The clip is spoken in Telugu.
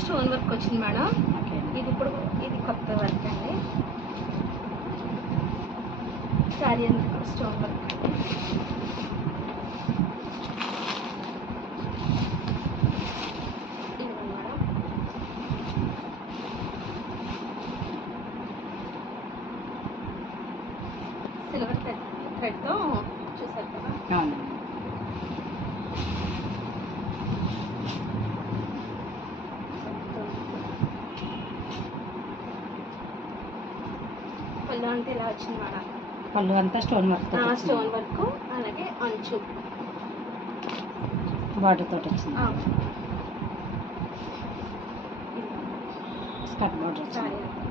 స్టోన్ వర్క్ వచ్చింది మేడం. ఓకే. ఇది కొత్త వర్క్ అండి. శారీ అంతా స్టోన్ వర్క్. ఇదిగోండి మేడం. సిల్వర్ థ్రెడ్తో చూసారు కదా. పళ్ళు అంటే ఇలా వచ్చింది మేడం. పళ్ళు అంతా స్టోన్ వర్క్. స్టోన్ వర్క్ అలాగే అంచు బార్డర్ తోటి వచ్చింది. Skirt border.